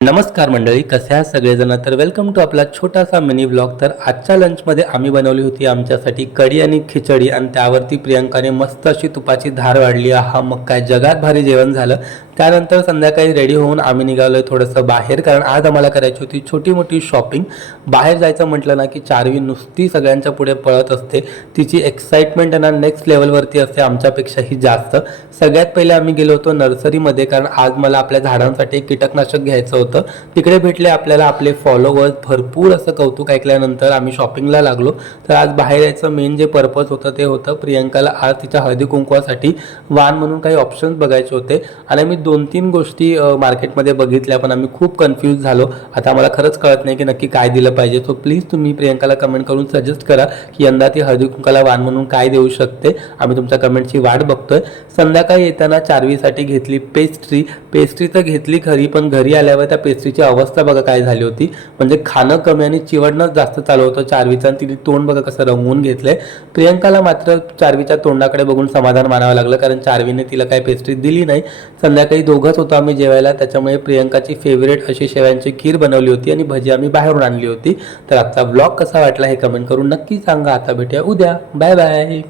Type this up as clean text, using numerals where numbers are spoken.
नमस्कार मंडळी, कसे आहात सगळेजण. तर वेलकम टू आपला छोटासा मिनी व्लॉग. तर आजच्या लंचमध्ये आम्ही बनवली होती आमच्यासाठी कढी आणि खिचडी आणि त्यावरती प्रियंकाने मस्त अशी तुपाची धार वाढली. हा मग काय जगात भारी जेवण झालं. त्यानंतर संध्याकाळी रेडी होऊन आम्ही निघालोय थोडंसं बाहेर, कारण आज आम्हाला करायची होती छोटी मोठी शॉपिंग. बाहेर जायचं म्हटलं ना की चार्वी नुसती सगळ्यांच्या पुढे पळत असते. तिची एक्साइटमेंट ना नेक्स्ट लेवलवरती असते, आमच्यापेक्षाही जास्त. सगळ्यात पहिले आम्ही गेलो होतो नर्सरीमध्ये, कारण आज मला आपल्या झाडांसाठी कीटकनाशक घ्यायचं होतं. तिकडे भेटले आपल्याला आपले फॉलोवर्स. भरपूर असं कौतुक ऐकल्यानंतर आम्ही शॉपिंगला लागलो. तर आज बाहेर यायचं मेन जे पर्पज होतं ते होतं प्रियंकाला आज तिच्या हळदी कुंकवासाठी वाण म्हणून काही ऑप्शन्स बघायचे होते. आणि मी 2-3 गोष्टी मार्केटमध्ये बघितल्या, पण आम्ही खूप कन्फ्यूज झालो. आता आम्हाला खरंच कळत नाही की नक्की काय दिलं पाहिजे. सो प्लीज तुम्ही प्रियंकाला कमेंट करून सजेस्ट करा की यंदा ती हळदी कुंकाला वाण म्हणून काय देऊ शकते. आम्ही तुमच्या कमेंटची वाट बघतोय. संध्याकाळी येताना चार्वीसाठी घेतली पेस्ट्री. पेस्ट्री तर घेतली खरी, पण घरी आल्यावर त्या पेस्ट्रीची अवस्था बघा काय झाली होती. म्हणजे खाणं कमी आणि चिवडणंच जास्त चालू होतं चार्वीचं. आणि तिने तोंड बघा कसं रंगवून घेतलंय. प्रियंकाला मात्र चार्वीच्या तोंडाकडे बघून समाधान मानावं लागलं, कारण चार्वीने तिला काही पेस्ट्री दिली नाही. संध्याकाळी दोघंच होतो आम्ही जेवायला, त्याच्यामुळे प्रियंकाची फेवरेट अशी शेवयांची खीर बनवली होती आणि भजी आम्ही बाहेरून आणली होती. तर आजचा व्लॉग कसा वाटला हे कमेंट करून नक्की सांगा. आता भेटूया उद्या. Bye bye.